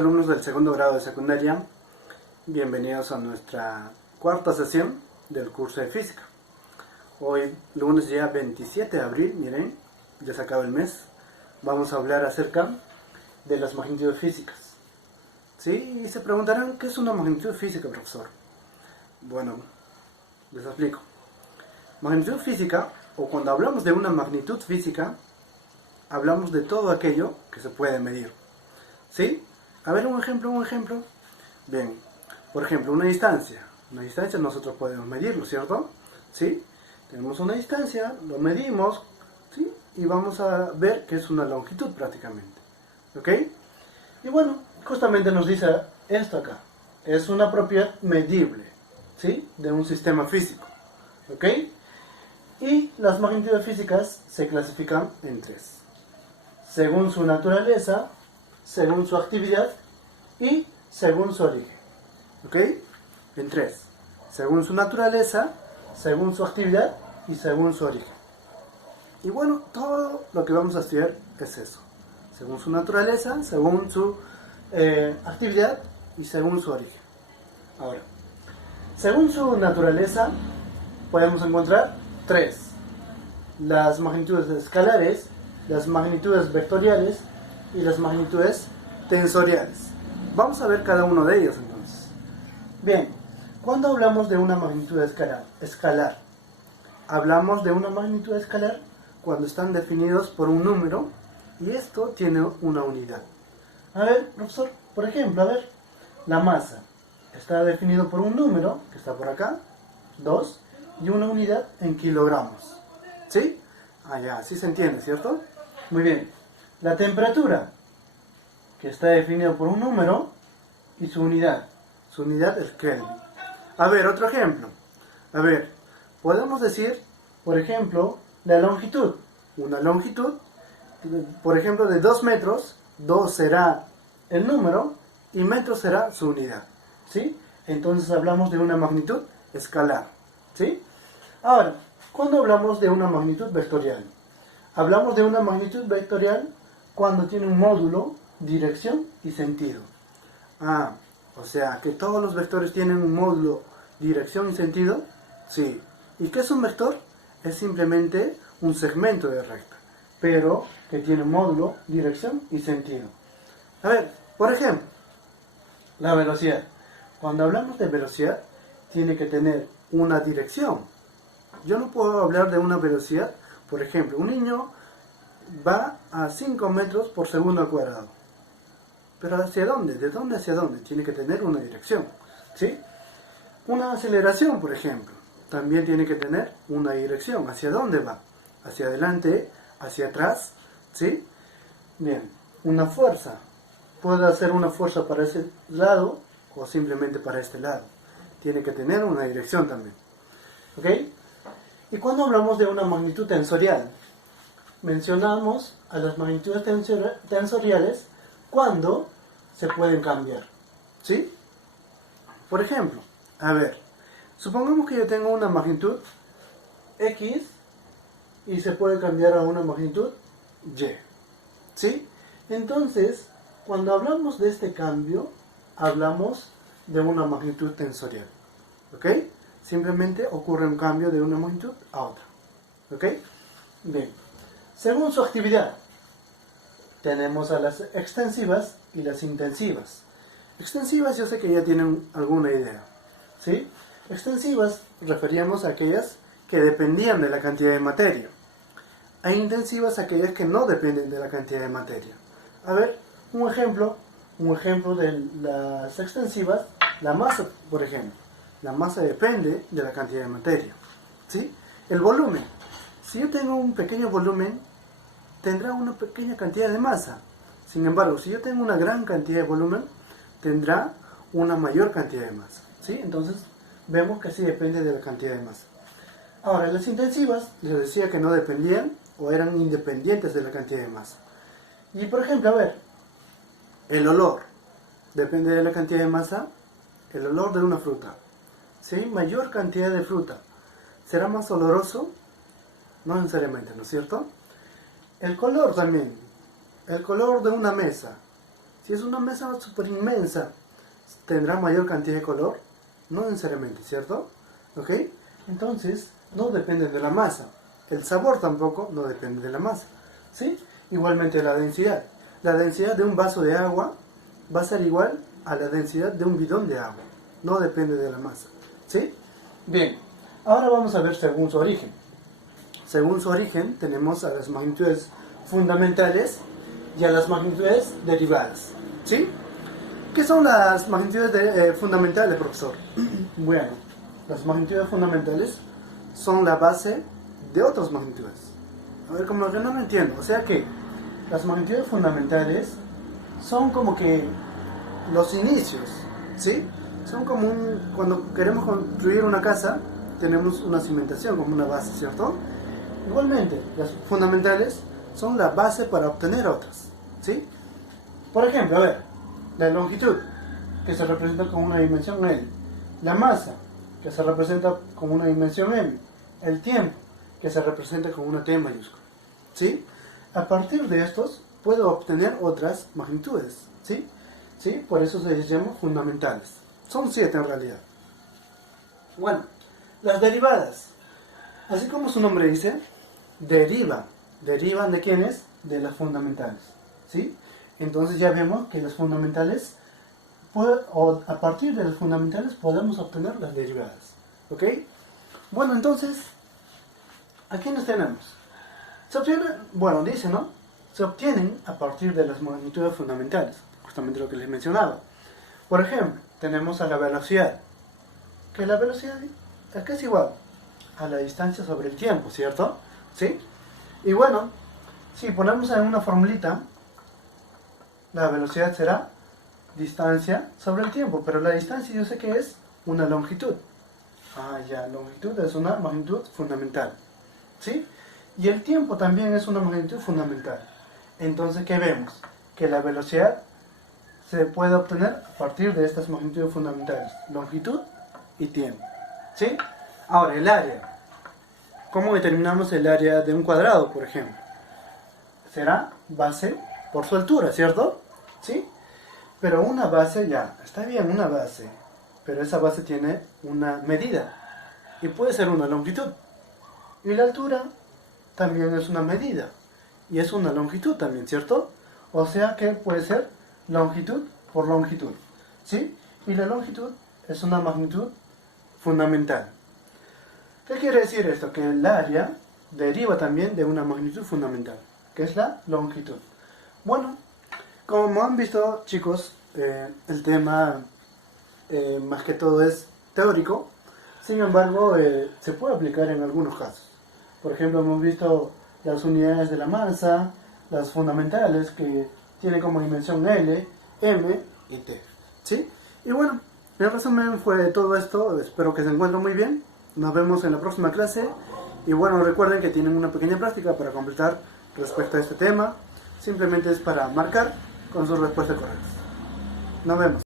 Alumnos del segundo grado de secundaria, bienvenidos a nuestra cuarta sesión del curso de física. Hoy, lunes ya 27 de abril, miren, ya se acaba el mes, vamos a hablar acerca de las magnitudes físicas. ¿Sí? Y se preguntarán, ¿qué es una magnitud física, profesor? Bueno, les explico. Magnitud física, o cuando hablamos de una magnitud física, hablamos de todo aquello que se puede medir. ¿Sí? A ver, un ejemplo. Bien, por ejemplo, una distancia. Una distancia nosotros podemos medirlo, ¿cierto? ¿Sí? Tenemos una distancia, lo medimos, ¿sí? Y vamos a ver que es una longitud prácticamente. ¿Ok? Y bueno, justamente nos dice esto acá. Es una propiedad medible, ¿sí? De un sistema físico. ¿Ok? Y las magnitudes físicas se clasifican en tres. Según su naturaleza, según su actividad y según su origen. ¿Ok? En tres. Según su naturaleza, según su actividad y según su origen. Y bueno, todo lo que vamos a estudiar es eso. Según su naturaleza, según su actividad y según su origen. Ahora, según su naturaleza, podemos encontrar tres. Las magnitudes escalares, las magnitudes vectoriales y las magnitudes tensoriales. Vamos a ver cada uno de ellos entonces. Bien, cuando hablamos de una magnitud escalar, hablamos de una magnitud escalar cuando están definidos por un número y esto tiene una unidad. A ver, profesor, por ejemplo, a ver, la masa está definido por un número que está por acá, 2, y una unidad en kilogramos. ¿Sí? Ya, así se entiende, ¿cierto? Muy bien. La temperatura, que está definida por un número y su unidad. Su unidad es Kelvin. A ver, otro ejemplo. A ver, podemos decir, por ejemplo, la longitud. Una longitud, por ejemplo, de 2 metros, 2 será el número y metros será su unidad. ¿Sí? Entonces hablamos de una magnitud escalar. ¿Sí? Ahora, ¿cuándo hablamos de una magnitud vectorial? Hablamos de una magnitud vectorial cuando tiene un módulo, dirección y sentido. O sea, que todos los vectores tienen un módulo, dirección y sentido. Sí. ¿Y qué es un vector? Es simplemente un segmento de recta, pero que tiene módulo, dirección y sentido. A ver, por ejemplo, la velocidad. Cuando hablamos de velocidad, tiene que tener una dirección. Yo no puedo hablar de una velocidad, por ejemplo, un niño va a 5 metros por segundo al cuadrado. ¿Pero hacia dónde? ¿De dónde hacia dónde? Tiene que tener una dirección. ¿Sí? Una aceleración, por ejemplo, también tiene que tener una dirección. ¿Hacia dónde va? ¿Hacia adelante? ¿Hacia atrás? ¿Sí? Bien. Una fuerza. Puede hacer una fuerza para ese lado o simplemente para este lado. Tiene que tener una dirección también. ¿Ok? Y cuando hablamos de una magnitud tensorial, mencionamos a las magnitudes tensoriales cuando se pueden cambiar. ¿Sí? Por ejemplo, a ver, supongamos que yo tengo una magnitud X y se puede cambiar a una magnitud Y. ¿Sí? Entonces, cuando hablamos de este cambio, hablamos de una magnitud tensorial. ¿Ok? Simplemente ocurre un cambio de una magnitud a otra. ¿Ok? Bien. Según su actividad, tenemos a las extensivas y las intensivas. Extensivas yo sé que ya tienen alguna idea. ¿Sí? Extensivas referíamos a aquellas que dependían de la cantidad de materia. E intensivas aquellas que no dependen de la cantidad de materia. A ver, un ejemplo de las extensivas, la masa, por ejemplo. La masa depende de la cantidad de materia. ¿Sí? El volumen. Si yo tengo un pequeño volumen, tendrá una pequeña cantidad de masa. Sin embargo, si yo tengo una gran cantidad de volumen, tendrá una mayor cantidad de masa. ¿Sí? Entonces, vemos que sí depende de la cantidad de masa. Ahora, las intensivas, les decía que no dependían o eran independientes de la cantidad de masa. Y por ejemplo, a ver, el olor depende de la cantidad de masa. El olor de una fruta. Si hay mayor cantidad de fruta, ¿será más oloroso? No necesariamente, ¿no es cierto? El color también. El color de una mesa. Si Si es una masa súper inmensa, ¿tendrá mayor cantidad de color? No necesariamente, ¿cierto? ¿Ok? Entonces, no depende de la masa. El sabor tampoco no depende de la masa, ¿sí? Igualmente la densidad. La densidad de un vaso de agua va a ser igual a la densidad de un bidón de agua. No depende de la masa, ¿sí? Bien, ahora vamos a ver según su origen. Según su origen tenemos a las magnitudes fundamentales y a las magnitudes derivadas, ¿sí? ¿Qué son las magnitudes fundamentales, profesor? Bueno, las magnitudes fundamentales son la base de otras magnitudes. A ver, como que no lo entiendo. O sea que las magnitudes fundamentales son como que los inicios, ¿sí? Son como cuando queremos construir una casa, tenemos una cimentación como una base, ¿cierto? Igualmente, las fundamentales son la base para obtener otras, ¿sí? Por ejemplo, a ver, la longitud, que se representa con una dimensión L, la masa, que se representa con una dimensión M, el tiempo, que se representa con una T mayúscula, ¿sí? A partir de estos puedo obtener otras magnitudes, ¿sí? ¿Sí? Por eso se les llama fundamentales. Son 7 en realidad. Bueno, las derivadas, así como su nombre dice, derivan de quiénes, de las fundamentales, ¿sí? Entonces ya vemos que las fundamentales, a partir de las fundamentales podemos obtener las derivadas, ¿ok? Bueno, entonces, ¿a quiénes tenemos? Se obtienen, bueno, dice, ¿no? Se obtienen a partir de las magnitudes fundamentales, justamente lo que les mencionaba. Por ejemplo, tenemos a la velocidad, que la velocidad acá es igual a la distancia sobre el tiempo, ¿cierto? ¿Sí? Y bueno, si ponemos en una formulita, la velocidad será distancia sobre el tiempo, pero la distancia yo sé que es una longitud. Ya, longitud es una magnitud fundamental, ¿sí? Y el tiempo también es una magnitud fundamental. Entonces, ¿qué vemos? Que la velocidad se puede obtener a partir de estas magnitudes fundamentales, longitud y tiempo, ¿sí? Ahora, el área. ¿Cómo determinamos el área de un cuadrado, por ejemplo? Será base por su altura, ¿cierto? ¿Sí? Pero una base, ya, está bien, una base, pero esa base tiene una medida y puede ser una longitud. Y la altura también es una medida y es una longitud también, ¿cierto? O sea que puede ser longitud por longitud, ¿sí? Y la longitud es una magnitud fundamental. ¿Qué quiere decir esto? Que el área deriva también de una magnitud fundamental, que es la longitud. Bueno, como han visto, chicos, el tema más que todo es teórico. Sin embargo, se puede aplicar en algunos casos. Por ejemplo, hemos visto las unidades de la masa, las fundamentales que tienen como dimensión L, M y T, ¿sí? Y bueno, en resumen fue todo esto. Espero que se encuentren muy bien. Nos vemos en la próxima clase. Y bueno, recuerden que tienen una pequeña práctica para completar respecto a este tema. Simplemente es para marcar con sus respuestas correctas. Nos vemos.